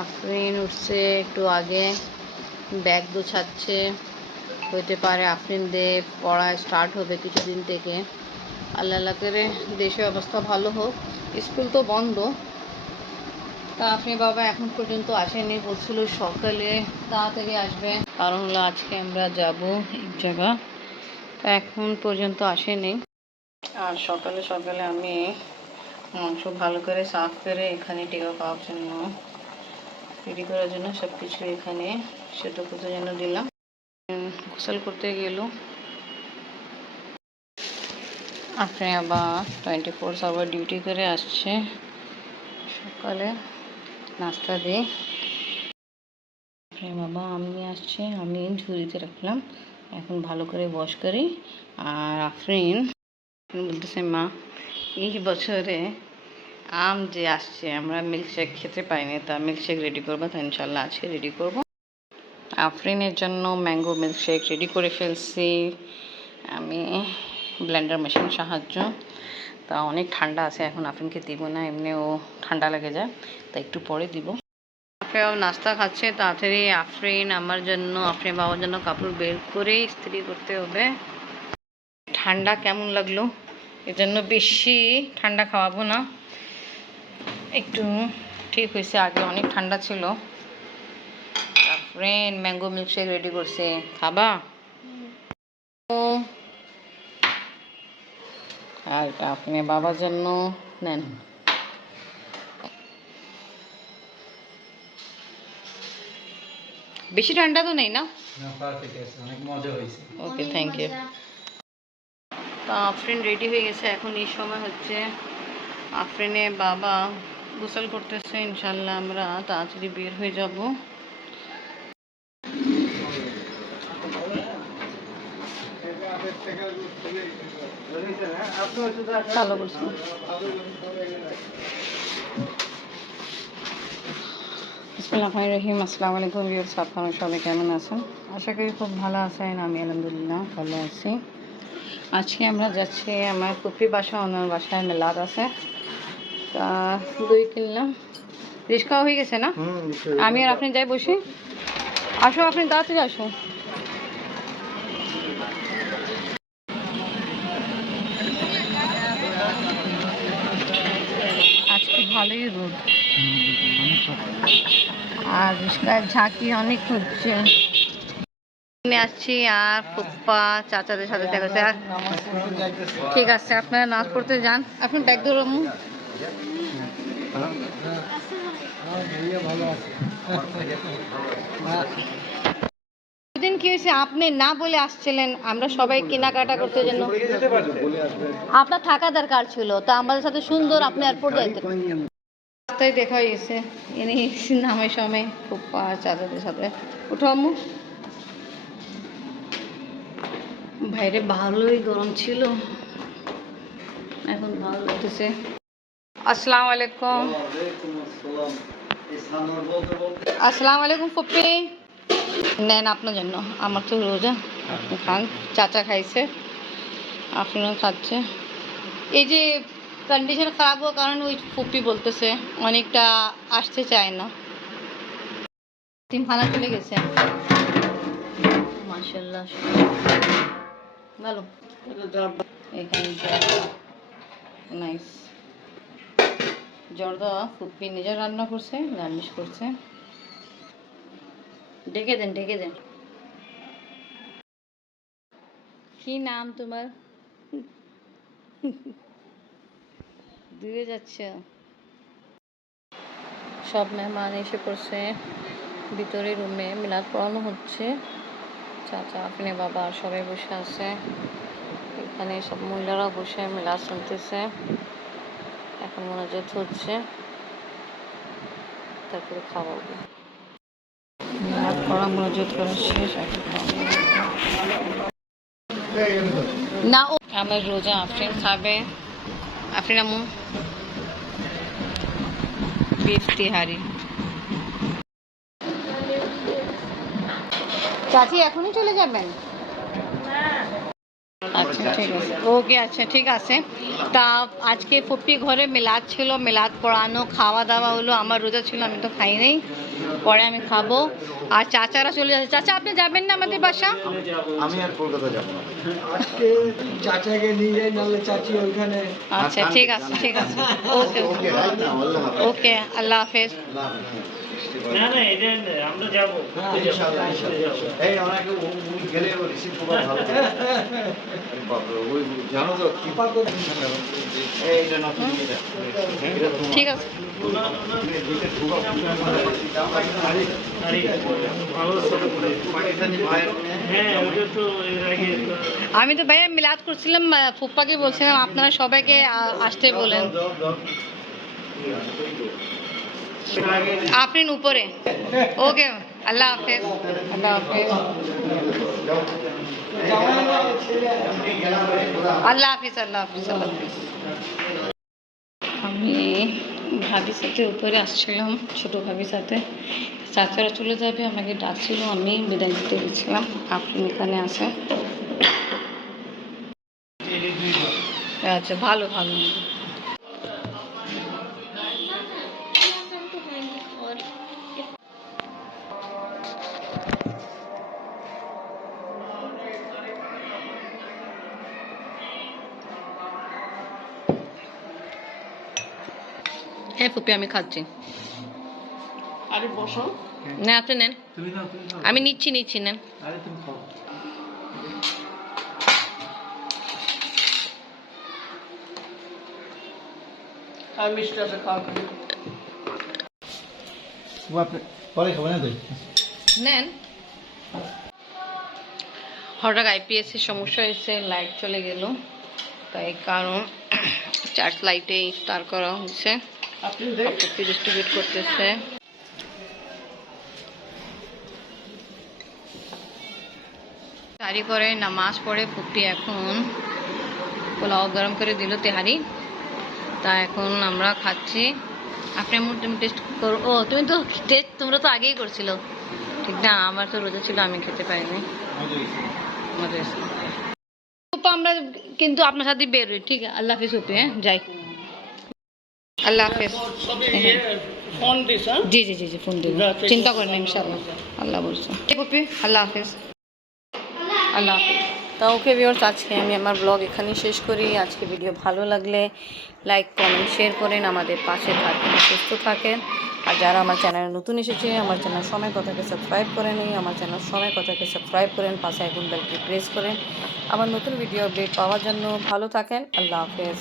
আফরিন উঠছে একটু আগে। ব্যাগ গোছাচ্ছে। হইতে পারে আফরিন দে পড়া স্টার্ট হবে কিছুদিন থেকে। আল্লাহ আল্লাহ করে দেশের অবস্থা ভালো হোক। স্কুল তো বন্ধ। তা আপনি বাবা এখন পর্যন্ত আসেনি। বলছিল সকালে তাড়াতাড়ি আসবে। কারণ হলো আজকে আমরা যাব এক জায়গা। তা এখন পর্যন্ত আসেনি। আর সকালে সকালে আমি মাংস ভালো করে সাফ করে এখানে টিকা পাওয়ার জন্য রেডি করার জন্য সব কিছু এখানে সেদ্ধ করতে জন্য দিলাম। গোসল করতে গেল। আপনি আবার টোয়েন্টি ফোর আওয়ার ডিউটি করে আসছে। সকালে নাস্তা দিয়ে। বাবা, আমি আসছে, আমি ঝুড়িতে রাখলাম। এখন ভালো করে বস করি। আর আফরিন বলতেছে, মা, এই বছরে আম যে আসছে, আমরা মিল্কশেক খেতে পাইনি, তা মিল্কশেক রেডি করব, তো ইনশাল্লাহ আজকে রেডি করব। আফরিনের জন্য ম্যাঙ্গো মিল্কশেক রেডি করে ফেলছি। আমি ব্লেন্ডার মেশিন সাহায্য। তা অনেক ঠান্ডা আছে, এখন আফরিনকে দিব না, এমনিও ঠান্ডা লেগে যায়, তা একটু পরে দিব। আফরিন নাস্তা খাচ্ছে, তাড়াতাড়ি আফরিন আমার জন্য, আফরিন বাবার জন্য কাপড় বের করে ইস্ত্রি করতে হবে। ঠান্ডা কেমন লাগল? এজন্য বেশি ঠান্ডা খাওয়াবো না। একটু ঠিক হয়েছে আগে অনেক ঠান্ডা ছিল। ফ্রেন্ড ম্যাঙ্গো মিল্কশেক রেডি করছে খাবা? আর আপনি বাবার জন্য নেন। বেশি ঠান্ডা তো নেই না? ওকে থ্যাংক ইউ তো আফরিন রেডি হয়ে গেছে এখন এই সময় হচ্ছে আফরিনে বাবা গোসল করতেছে ইনশাল্লাহ আমরা তাড়াতাড়ি বের হয়ে যাব। বিসমিল্লাহ রহিম, আসসালামু আলাইকুম ভিউয়ার্স, আপনারা সবাই কেমন আছেন? আশা করি খুব ভালো আছেন, আমি আলহামদুলিল্লাহ ভালো আছি। আজকে আমরা যাচ্ছি, আমার কুপি বাসা ওনার বাসায় মেলাদ আছে। দই কিনলাম। রিস্কা হয়ে গেছে না? আমি আর আপনি যাই বসি। আসো আপনি তাড়াতাড়ি আসো। আজকে ভালোই রোদ। আর রিস্কার ঝাঁকি অনেক হচ্ছে। নিয়ে আসছি আর ফুপ্পা চাচাদের সাথে দেখা ঠিক আছে আপনারা নাচ করতে যান। আপনি ব্যাগ ধরুন আপনি না বলে আসছিলেন, আমরা সবাই কেনাকাটা করতে জন্য। আপনার থাকা দরকার ছিল, তা আমাদের সাথে সুন্দর আপনি এয়ারপোর্ট যাইতেন। রাস্তায় দেখা হয়েছে এনে নামের সময় খুব চাচাদের সাথে। উঠো বাইরে ভালোই গরম ছিল, এখন ভালো লাগতেছে। আসসালামু আলাইকুম। আসসালামু আলাইকুম পপ্পি নেন আপনার জন্য। আমার তো রোজা। খান। চাচা খাইছে। আপনারও খাচ্ছে। এই যে কন্ডিশন খারাপ হওয়ার কারণে ওই পপ্পি বলতেছে, অনেকটা আসতে চায় না। তিনখানা চলে গেছে। মার্শাল্লাহ ভালো। এখানে নাইস জর্দা ফুপ্পি নিজে রান্না করছে নিরামিষ করছে। ডেকে দেন ডেকে দেন। কি নাম তোমার? দূরে যাচ্ছে? সব মেহমান এসে পড়ছে। ভিতরে রুমে মিলাদ পড়ানো হচ্ছে। চাচা, আপনি, বাবা সবাই বসে আছে। এখানে সব মহিলারা বসে মিলাদ শুনতেছে। এখন মনোযোগ হচ্ছে তারপরে খাওয়াবো পড়া মনোযোগ করা শেষ না ও আমার রোজা আফরিন খাবে। আফরিন আমু বিফ তিহারি চাচি এখনই চলে যাবেন? আচ্ছা ঠিক আছে। ওকে আচ্ছা ঠিক আছে। তা আজকে ফুপ্পি ঘরে মিলাদ ছিল মিলাদ পড়ানো খাওয়া দাওয়া হলো আমার রোজা ছিল আমি তো খাই নাই পরে আমি খাব। আর চাচারা চলে যাচ্ছে। চাচা আপনি যাবেন না আমাদের বাসা? আমি আর কলকাতা যাব না। আজকে চাচাকে নিয়ে যাই নাহলে চাচি ওইখানে আচ্ছা ঠিক আছে ঠিক আছে। ওকে ওকে। আল্লাহ হাফেজ। ওকে আল্লাহ হাফেজ। না না এটা আমরা যাব। ইনশাআল্লাহ। এই উনি গেলে রিসিভ ভালো ওই জানো তো এটা ঠিক আছে। আমি তো ভাইয়া মিলাদ করছিলাম ফুপ্পাকে বলছিলাম আপনারা সবাইকে আসতে বলেন। আপনি উপরে ওকে আল্লাহ হাফেজ আল্লাহ হাফেজ আল্লাহ হাফিজ আল্লাহ হাফিজ আল্লাহ হাফিজ আমি ভাবির সাথে উপরে আসছিলাম, ছোট ভাবির সাথে। চাচারা চলে যাবে, আমাকে ডাকছিল, আমি বিদায় দিতে গেছিলাম। আপনি এখানে আছে। আচ্ছা ভালো ভালো। হ্যাঁ ফুপি আমি খাচ্ছি। আরে বসো। না আপনি নেন। আমি নিচ্ছি নিচ্ছি নেন। আরে তুমি খাও। আর মিষ্টি আছে খাওয়া খাবে পরে খাবে না তুই নেন। হঠাৎ আইপিএস এর সমস্যা হয়েছে লাইট চলে গেল। তাই কারণ চার্জ লাইটে ইফতার করা হয়েছে দেখ ডিস্ট্রিবিউট করতেছে। তারি করে নামাজ পড়ে, ফুপি এখন পোলাও গরম করে দিল তেহারি। তা এখন আমরা খাচ্ছি। আপনি আমার তুমি টেস্ট করো ও, তুমি তো টেস্ট তোমরা তো আগেই করছিল। ঠিক না? আমার তো রোজা ছিল, আমি খেতে পারিনি। আমরা কিন্তু আপনার সাথে বেরোই ঠিক? আল্লাহ হাফিজ হ্যাঁ? যাই। আল্লাহ হাফিজ। ফোন দিস জি জি জি জি ফোন দেবো। চিন্তা করেন না ইনশাল্লাহ আল্লাহ বলছে। পপি আল্লাহ হাফিজ। আল্লাহ হাফিজ। তা ওকে ভিওর্স আজকে আমি আমার ব্লগ এখানেই শেষ করি। আজকে ভিডিও ভালো লাগলে লাইক কমেন্ট শেয়ার করেন। আমাদের পাশে থাকেন সুস্থ থাকেন। আর যারা আমার চ্যানেলে নতুন এসেছে আমার চ্যানেল সময় কথাকে সাবস্ক্রাইব করে নিই আমার চ্যানেল সময় কথাকে সাবস্ক্রাইব করেন। পাশে এখন বেলকে প্রেস করেন। আমার নতুন ভিডিও আপডেট পাওয়ার জন্য ভালো থাকেন। আল্লাহ হাফেজ।